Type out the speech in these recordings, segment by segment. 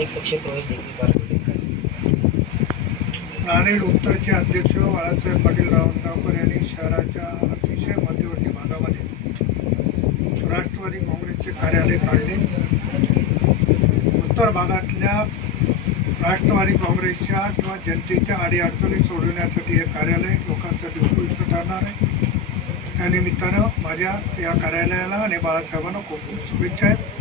अनेक पक्ष प्रवेश देखील पार पडले उत्तरचे अध्यक्ष बाळासाहेब पाटील रावणगावकर यांनी शहराच्या अतिशय मध्यवर्ती भागामध्ये राष्ट्रवादी काँग्रेसचे कार्यालय काढले उत्तर भागातल्या राष्ट्रवादी काँग्रेसच्या किंवा जनतेच्या अडीअडचणी सोडवण्यासाठी हे कार्यालय लोकांसाठी उपयुक्त ठरणार आहे त्यानिमित्तानं माझ्या या कार्यालयाला आणि बाळासाहेबांना खूप खूप शुभेच्छा आहेत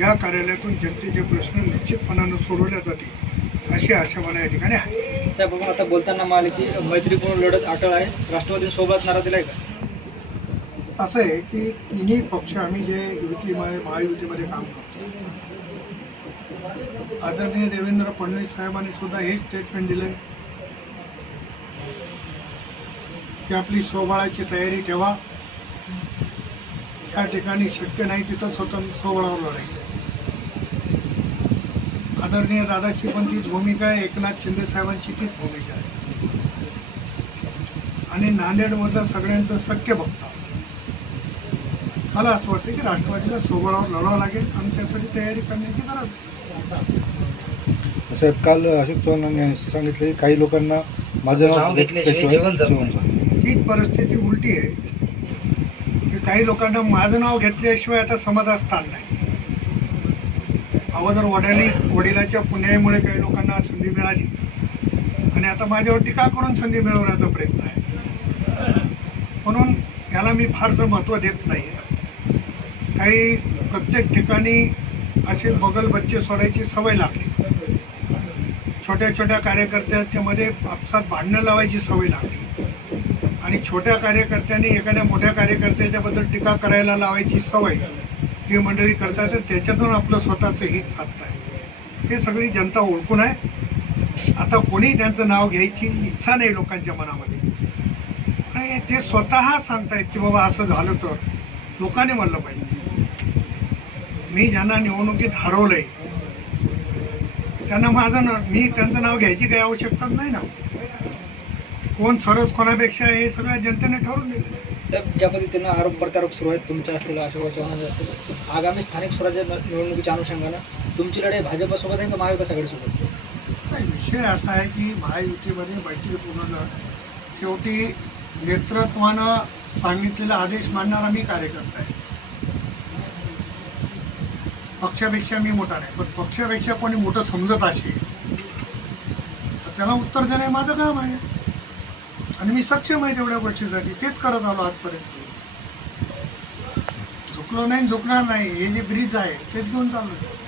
या कार्यालयातून जनतेचे प्रश्न निश्चितपणानं सोडवल्या जातील अशी आशा मला या ठिकाणी आहे साहेब आपण आता बोलताना मला की मैत्रीपूर्ण लढत अटळ आहे सोबत नारा दिलाय का असं आहे की तिन्ही पक्ष आम्ही जे युतीमध्ये महायुतीमध्ये काम करतो आदरणीय देवेंद्र फडणवीस साहेबांनी सुद्धा हे स्टेटमेंट दिलं आहे की आपली सोबाळाची तयारी ठेवा ज्या ठिकाणी शक्य नाही तिथं स्वतंत्र सोबळावर लढायचं आदरणीय दादाची पण तीच भूमिका आहे एकनाथ शिंदे साहेबांची तीच भूमिका आहे आणि नांदेडमधलं सगळ्यांचं शक्य बघता मला असं वाटतं की राष्ट्रवादीला सोबळावर लढावं लागेल आणि त्यासाठी तयारी करण्याची गरज आहे साहेब काल अशोक चव्हाण यांनी सांगितलं की काही लोकांना माझं नाव तीच परिस्थिती उलटी आहे की काही लोकांना माझं नाव घेतल्याशिवाय आता समाजात स्थान नाही अगोदर वडाली वडिलाच्या पुण्याईमुळे काही लोकांना संधी मिळाली आणि आता माझ्यावर टीका करून संधी मिळवण्याचा प्रयत्न आहे म्हणून याला मी फारसं महत्त्व देत नाही आहे काही प्रत्येक ठिकाणी असे बगल बच्चे सोडायची सवय लागली छोट्या छोट्या कार्यकर्त्यांच्यामध्ये आपसात भांडणं लावायची सवय लागली आणि छोट्या कार्यकर्त्यांनी एखाद्या मोठ्या कार्यकर्त्याच्याबद्दल टीका करायला लावायची सवय हे मंडळी करतात तर त्याच्यातून आपलं स्वतःचं हित साधत आहे हे सगळी जनता ओळखून आहे आता कोणी त्यांचं नाव घ्यायची इच्छा नाही लोकांच्या मनामध्ये आणि ते स्वतः सांगतायत की बाबा असं झालं तर लोकांनी म्हणलं पाहिजे मी ज्यांना निवडणुकीत हरवलंय त्यांना माझं ना मी त्यांचं नाव घ्यायची काही आवश्यकता नाही ना कोण सरस कोणापेक्षा हे सगळ्या जनतेने ठरवून दिलेलं आहे साहेब ज्या पद्धतीनं आरोप प्रत्यारोप सुरू आहेत तुमच्या असतील अशोक चव्हाण असतील आगामी स्थानिक स्वराज्य निवडणुकीच्या अनुषंगानं तुमची लढाई भाजपसोबत आहे का महाविकास सोबत नाही विषय असा आहे की महायुतीमध्ये मैत्रीपूर्ण शेवटी नेतृत्वानं सांगितलेला आदेश मानणारा मी कार्यकर्ता आहे पक्षापेक्षा मी मोठा नाही पण पक्षापेक्षा कोणी मोठं समजत असेल तर त्याला उत्तर देणं माझं काम आहे आणि मी सक्षम आहे तेवढ्या गोष्टीसाठी तेच करत आलो आजपर्यंत झुकलो नाही झुकणार नाही हे जे ब्रिज आहे तेच घेऊन चाललो